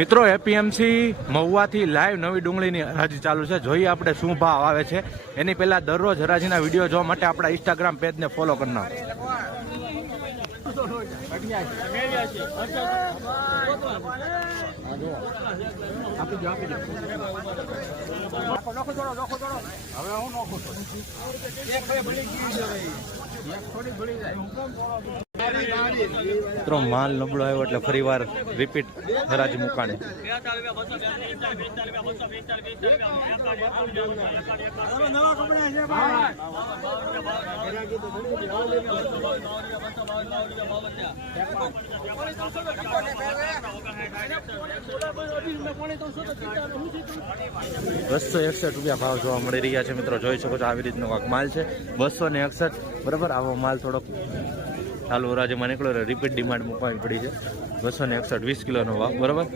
મિત્રો APMC મહુવાથી live નવી ડુંગળીની હરાજી ચાલુ છે. જોઈએ આપણે શું ભાવ આવે છે. એની પહેલા દરરોજ હરાજીના વિડીયો જોવા માટે આપણા ઇન્સ્ટાગ્રામ પેજને ફોલો કરી નાખો. મિત્રો માલ નબળો આવ્યો એટલે ફરી વાર રિપીટ હરાજી મુકાણી. ₹261 ભાવ જોવા મળી રહ્યા છે. મિત્રો જોઈ શકો છો આવી રીતનો કાંક માલ છે. 261 બરાબર. આવો માલ થોડોક ચાલુ હરાજીમાં નીકળ્યો, રિપીટ ડિમાન્ડ મૂકવાની પડી છે. 261 20 કિલોનો ભાવ બરાબર.